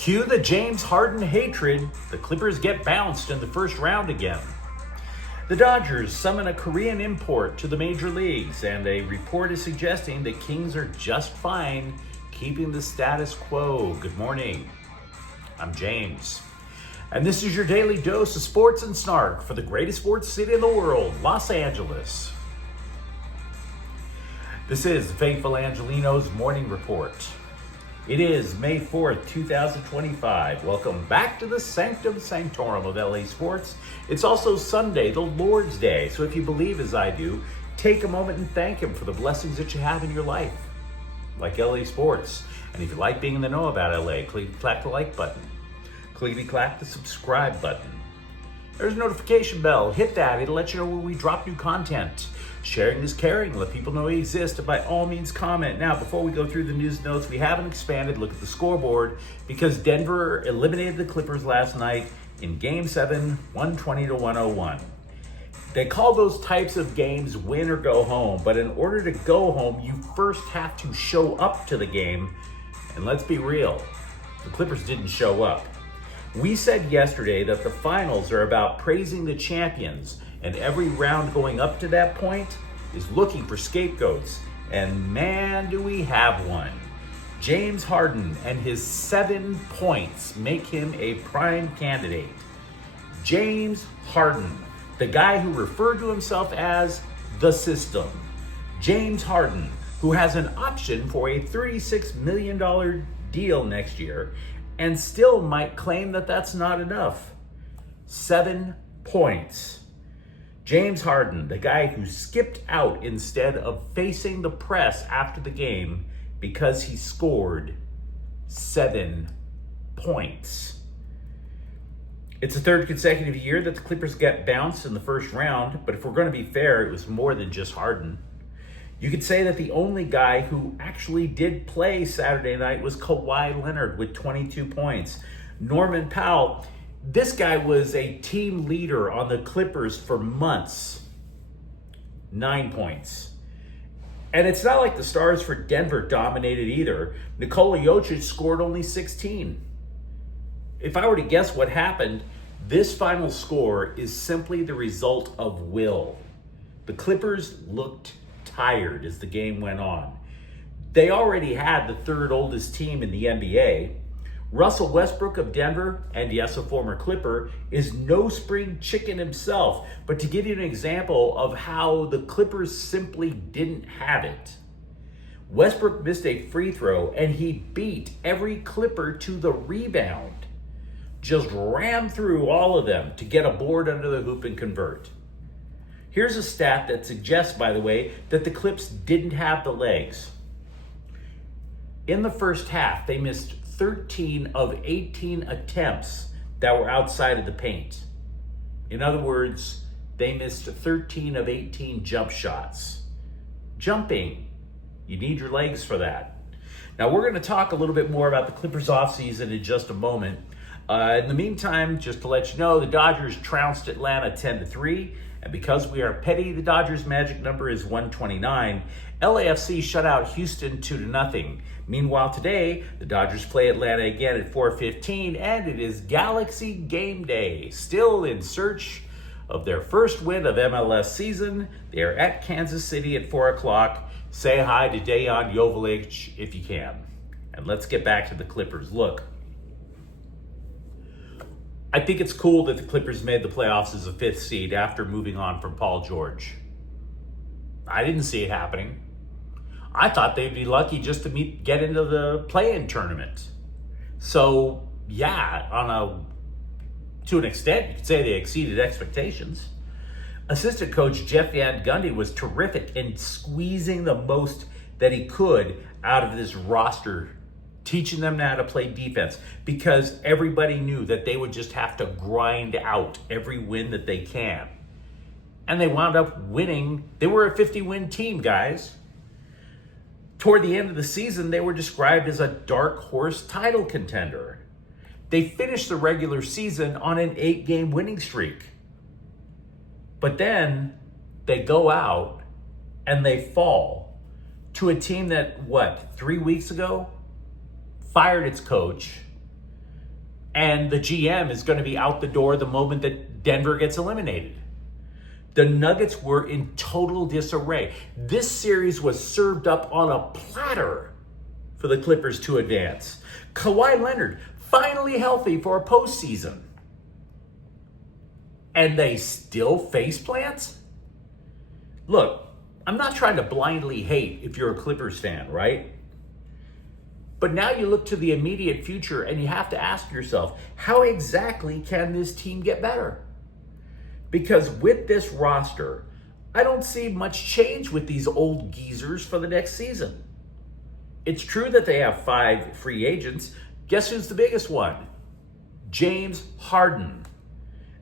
Cue the James Harden hatred. The Clippers get bounced in the first round again. The Dodgers summon a Korean import to the major leagues, and a report is suggesting the Kings are just fine keeping the status quo. Good morning. I'm James. And this is your daily dose of sports and snark for the greatest sports city in the world, Los Angeles. This is the faithful Angelenos Morning Report. It is May 4th, 2025. Welcome back to the Sanctum Sanctorum of LA Sports. It's also Sunday, the Lord's Day. So if you believe as I do, take a moment and thank Him for the blessings that you have in your life, like LA Sports. And if you like being in the know about LA, clack the like button. Clickety-clack the subscribe button. There's a notification bell. Hit that. It'll let you know when we drop new content. Sharing is caring. Let people know we exist. And by all means, comment. Now, before we go through the news notes, we have an expanded look at the scoreboard because Denver eliminated the Clippers last night in Game 7, 120-101. They call those types of games win or go home, but in order to go home, you first have to show up to the game. And let's be real, the Clippers didn't show up. We said yesterday that the finals are about praising the champions, and every round going up to that point is looking for scapegoats. And man, do we have one. James Harden and his 7 points make him a prime candidate. James Harden, the guy who referred to himself as the system. James Harden, who has an option for a $36 million deal next year, and still might claim that that's not enough. 7 points. James Harden, the guy who skipped out instead of facing the press after the game because he scored 7 points. It's the third consecutive year that the Clippers get bounced in the first round, but if we're going to be fair, it was more than just Harden. You could say that the only guy who actually did play Saturday night was Kawhi Leonard with 22 points. Norman Powell, this guy was a team leader on the Clippers for months. 9 points. And it's not like the stars for Denver dominated either. Nikola Jokic scored only 16. If I were to guess what happened, this final score is simply the result of will. The Clippers looked tired as the game went on. They already had the third oldest team in the NBA. Russell Westbrook of Denver, and yes, a former Clipper, is no spring chicken himself. But to give you an example of how the Clippers simply didn't have it, Westbrook missed a free throw and he beat every Clipper to the rebound. Just rammed through all of them to get a board under the hoop and convert. Here's a stat that suggests, by the way, that the Clips didn't have the legs. In the first half, they missed 13 of 18 attempts that were outside of the paint. In other words, they missed 13 of 18 jump shots. Jumping, you need your legs for that. Now, we're going to talk a little bit more about the Clippers offseason in just a moment. In the meantime, just to let you know, the Dodgers trounced Atlanta 10-3. And because we are petty, the Dodgers' magic number is 129. LAFC shut out Houston 2-0. Meanwhile, today, the Dodgers play Atlanta again at 4:15, and it is Galaxy Game Day. Still in search of their first win of MLS season, they are at Kansas City at 4 o'clock. Say hi to Dejan Joveljic if you can. And let's get back to the Clippers. Look, I think it's cool that the Clippers made the playoffs as a 5th seed after moving on from Paul George. I didn't see it happening. I thought they'd be lucky just to get into the play-in tournament. So, yeah, to an extent, you could say they exceeded expectations. Assistant coach Jeff Van Gundy was terrific in squeezing the most that he could out of this roster, teaching them how to play defense, because everybody knew that they would just have to grind out every win that they can. And they wound up winning. They were a 50-win team, guys. Toward the end of the season, they were described as a dark horse title contender. They finished the regular season on an 8-game winning streak. But then they go out and they fall to a team that, 3 weeks ago, fired its coach, And the GM is going to be out the door the moment that Denver gets eliminated. The Nuggets were in total disarray. This series was served up on a platter for the Clippers to advance. Kawhi Leonard, finally healthy for a postseason. And they still face plants? Look, I'm not trying to blindly hate if you're a Clippers fan, right? But now you look to the immediate future and you have to ask yourself, how exactly can this team get better? Because with this roster, I don't see much change with these old geezers for the next season. It's true that they have 5 free agents. Guess who's the biggest one? James Harden.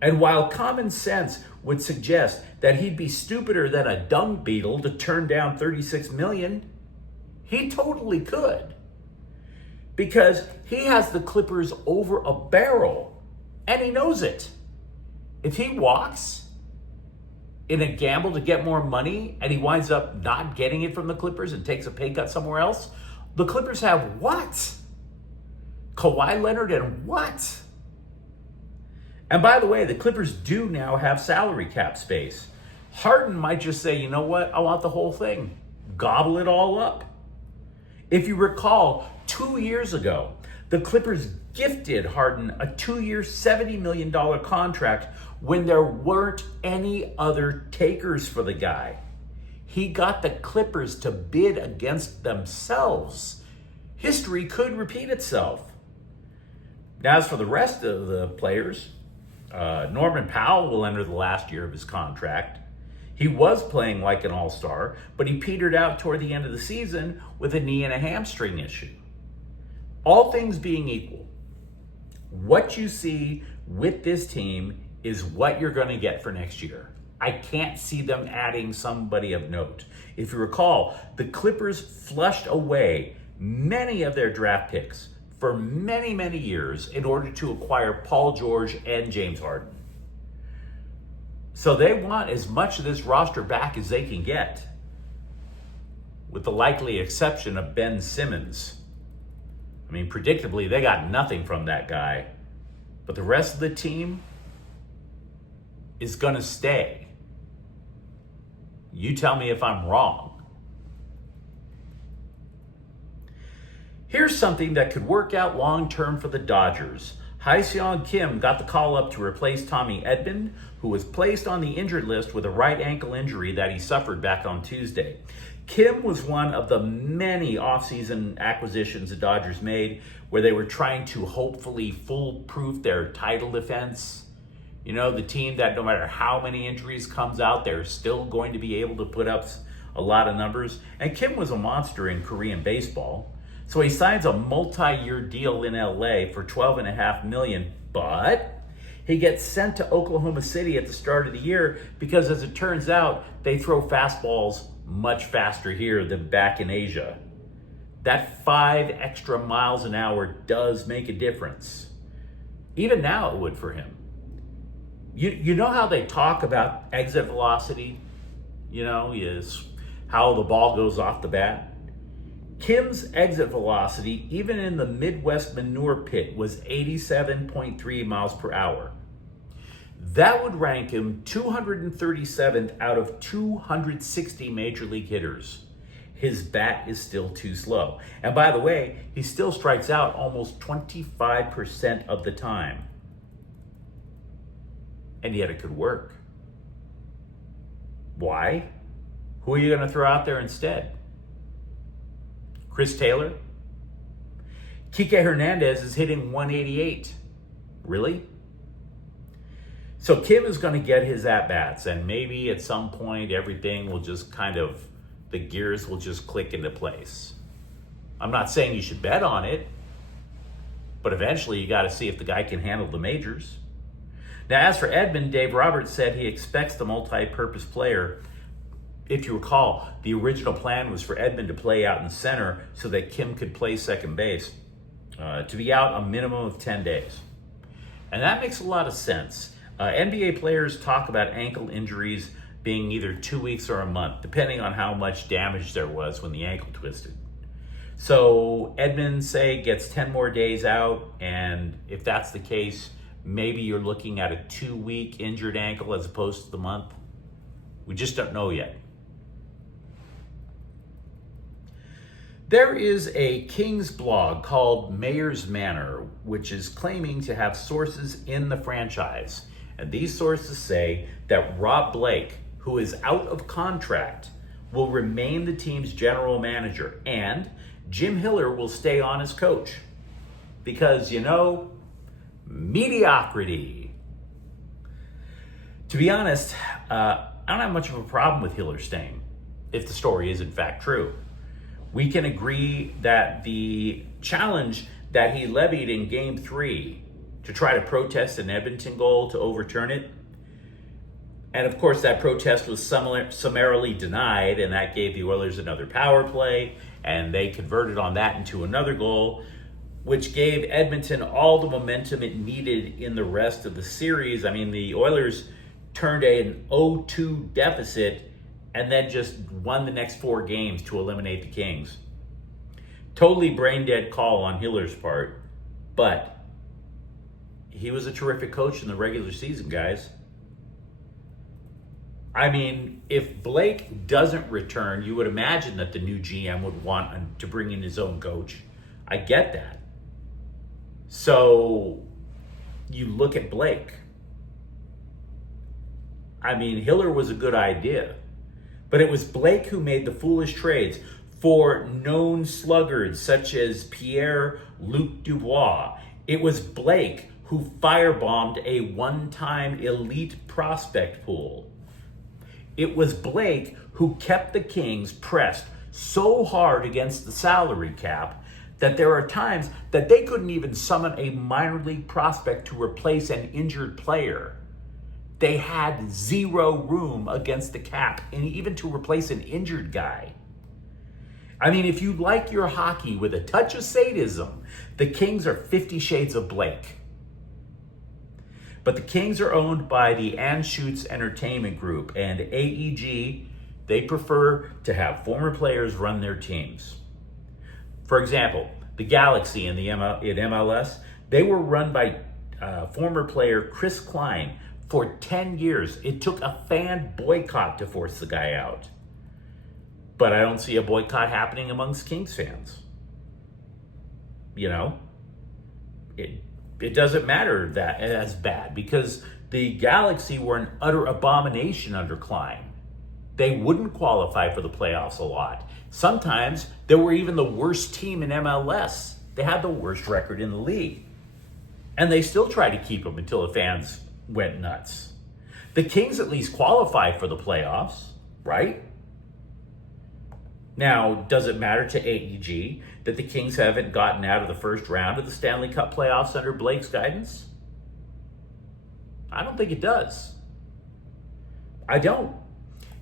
And while common sense would suggest that he'd be stupider than a dung beetle to turn down $36 million, he totally could. Because he has the Clippers over a barrel, and he knows it. If he walks in a gamble to get more money and he winds up not getting it from the Clippers and takes a pay cut somewhere else, the Clippers have what? Kawhi Leonard and what? And by the way, the Clippers do now have salary cap space. Harden might just say, you know what? I want the whole thing. Gobble it all up. If you recall, 2 years ago, the Clippers gifted Harden a 2-year, $70 million contract when there weren't any other takers for the guy. He got the Clippers to bid against themselves. History could repeat itself. Now, as for the rest of the players, Norman Powell will enter the last year of his contract. He was playing like an all-star, but he petered out toward the end of the season with a knee and a hamstring issue. All things being equal, what you see with this team is what you're going to get for next year. I can't see them adding somebody of note. If you recall, the Clippers flushed away many of their draft picks for many, many years in order to acquire Paul George and James Harden. So they want as much of this roster back as they can get, with the likely exception of Ben Simmons. I mean, predictably, they got nothing from that guy, but the rest of the team is going to stay. You tell me if I'm wrong. Here's something that could work out long-term for the Dodgers. Ha-Seong Kim got the call up to replace Tommy Edman, who was placed on the injured list with a right ankle injury that he suffered back on Tuesday. Kim was one of the many offseason acquisitions the Dodgers made where they were trying to hopefully foolproof their title defense. You know, the team that no matter how many injuries comes out, they're still going to be able to put up a lot of numbers. And Kim was a monster in Korean baseball. So he signs a multi-year deal in LA for $12.5 million, but he gets sent to Oklahoma City at the start of the year because, as it turns out, they throw fastballs much faster here than back in Asia. That 5 extra miles an hour does make a difference. Even now it would for him. You know how they talk about exit velocity? You know, is how the ball goes off the bat. Kim's exit velocity, even in the Midwest manure pit, was 87.3 miles per hour. That would rank him 237th out of 260 major league hitters. His bat is still too slow. And by the way, he still strikes out almost 25% of the time. And yet it could work. Why? Who are you going to throw out there instead? Chris Taylor? Kike Hernandez is hitting 188. Really? So Kim is going to get his at-bats, and maybe at some point everything will just the gears will just click into place. I'm not saying you should bet on it, but eventually you got to see if the guy can handle the majors. Now, as for Edman, Dave Roberts said he expects the multi-purpose player. If you recall, the original plan was for Edman to play out in center so that Kim could play second base, to be out a minimum of 10 days. And that makes a lot of sense. NBA players talk about ankle injuries being either 2 weeks or a month, depending on how much damage there was when the ankle twisted. So Edmonds, say, gets 10 more days out, and if that's the case, maybe you're looking at a 2-week injured ankle as opposed to the month. We just don't know yet. There is a Kings blog called Mayor's Manor, which is claiming to have sources in the franchise. And these sources say that Rob Blake, who is out of contract, will remain the team's general manager, and Jim Hiller will stay on as coach. Because, mediocrity. To be honest, I don't have much of a problem with Hiller staying, if the story is in fact true. We can agree that the challenge that he levied in Game 3 to try to protest an Edmonton goal to overturn it, and of course that protest was summarily denied, and that gave the Oilers another power play, and they converted on that into another goal, which gave Edmonton all the momentum it needed in the rest of the series. I mean, the Oilers turned an 0-2 deficit and then just won the next 4 games to eliminate the Kings. Totally brain dead call on Hiller's part, but he was a terrific coach in the regular season, guys. I mean, if Blake doesn't return, you would imagine that the new GM would want to bring in his own coach. I get that. So you look at Blake. I mean, Hiller was a good idea, but it was Blake who made the foolish trades for known sluggards such as Pierre-Luc Dubois. It was Blake who firebombed a one-time elite prospect pool. It was Blake who kept the Kings pressed so hard against the salary cap that there are times that they couldn't even summon a minor league prospect to replace an injured player. They had zero room against the cap, and even to replace an injured guy. I mean, if you like your hockey with a touch of sadism, the Kings are 50 Shades of Blake. But the Kings are owned by the Anschutz Entertainment Group, and AEG, they prefer to have former players run their teams. For example, the Galaxy in MLS, they were run by former player Chris Klein for 10 years. It took a fan boycott to force the guy out. But I don't see a boycott happening amongst Kings fans. It doesn't matter that as bad, because the Galaxy were an utter abomination under Klein. They wouldn't qualify for the playoffs a lot. Sometimes they were even the worst team in MLS. They had the worst record in the league. And they still tried to keep them until the fans went nuts. The Kings at least qualified for the playoffs, right? Now, does it matter to AEG that the Kings haven't gotten out of the first round of the Stanley Cup playoffs under Blake's guidance? I don't think it does. I don't.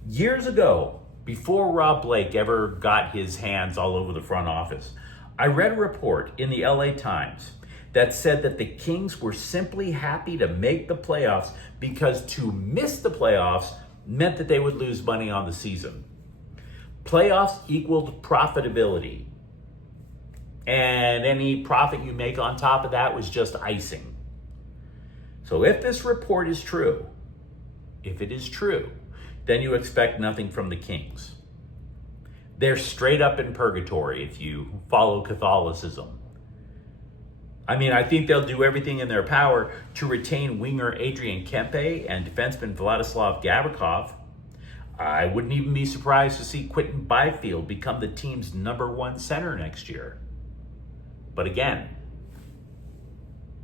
Years ago, before Rob Blake ever got his hands all over the front office, I read a report in the LA Times that said that the Kings were simply happy to make the playoffs because to miss the playoffs meant that they would lose money on the season. Playoffs equaled profitability, and any profit you make on top of that was just icing. So if this report is true, if it is true, then you expect nothing from the Kings. They're straight up in purgatory if you follow Catholicism. I mean, I think they'll do everything in their power to retain winger Adrian Kempe and defenseman Vladislav Gavrikov. I wouldn't even be surprised to see Quinton Byfield become the team's #1 center next year. But again,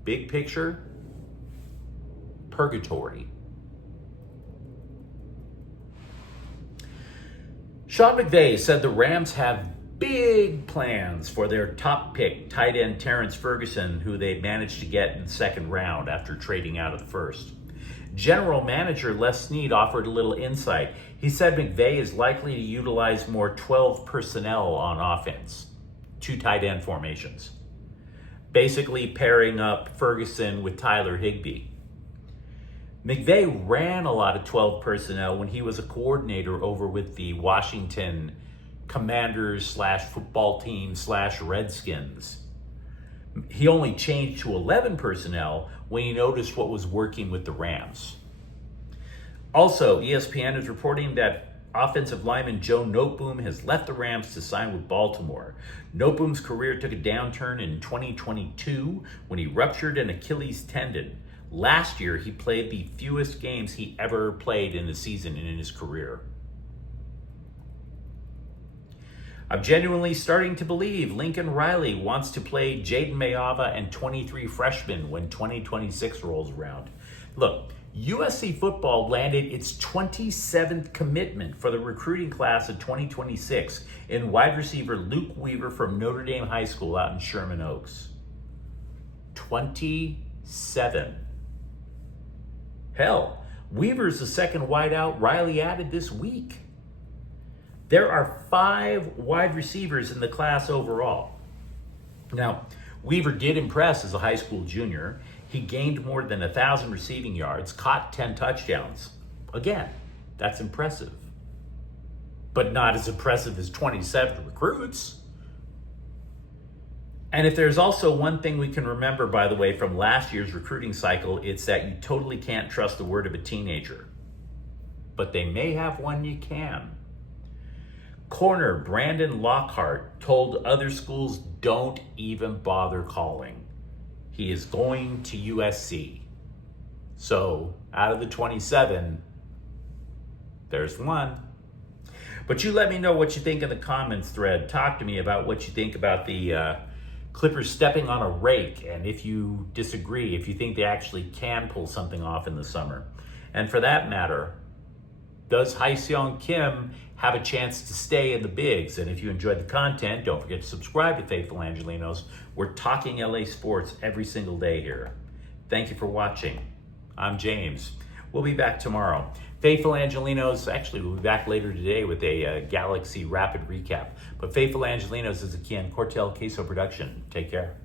big picture, purgatory. Sean McVay said the Rams have big plans for their top pick, tight end Terrence Ferguson, who they managed to get in the second round after trading out of the first. General Manager Les Snead offered a little insight. He said McVay is likely to utilize more 12 personnel on offense, 2 tight end formations, basically pairing up Ferguson with Tyler Higbee. McVay ran a lot of 12 personnel when he was a coordinator over with the Washington Commanders / football team / Redskins. He only changed to 11 personnel when he noticed what was working with the Rams. Also, ESPN is reporting that offensive lineman Joe Noteboom has left the Rams to sign with Baltimore. Noteboom's career took a downturn in 2022 when he ruptured an Achilles tendon. Last year, he played the fewest games he ever played in a season in his career. I'm genuinely starting to believe Lincoln Riley wants to play Jaden Mayava and 23 freshmen when 2026 rolls around. Look, USC football landed its 27th commitment for the recruiting class of 2026 in wide receiver Luke Weaver from Notre Dame High School out in Sherman Oaks. 27. Hell, Weaver's the second wideout Riley added this week. There are 5 wide receivers in the class overall. Now, Weaver did impress as a high school junior. He gained more than 1,000 receiving yards, caught 10 touchdowns. Again, that's impressive. But not as impressive as 27 recruits. And if there's also one thing we can remember, by the way, from last year's recruiting cycle, it's that you totally can't trust the word of a teenager. But they may have one you can. Corner Brandon Lockhart told other schools don't even bother calling. He is going to USC. So out of the 27, there's one. But you let me know what you think in the comments thread. Talk to me about what you think about the Clippers stepping on a rake, and if you disagree, if you think they actually can pull something off in the summer. And for that matter, does Ha-Seong Kim have a chance to stay in the bigs? And if you enjoyed the content, don't forget to subscribe to Faithful Angelenos. We're talking LA sports every single day here. Thank you for watching. I'm James. We'll be back tomorrow. Faithful Angelenos, actually we'll be back later today with a Galaxy Rapid recap. But Faithful Angelenos is a Kian Cortel Queso production. Take care.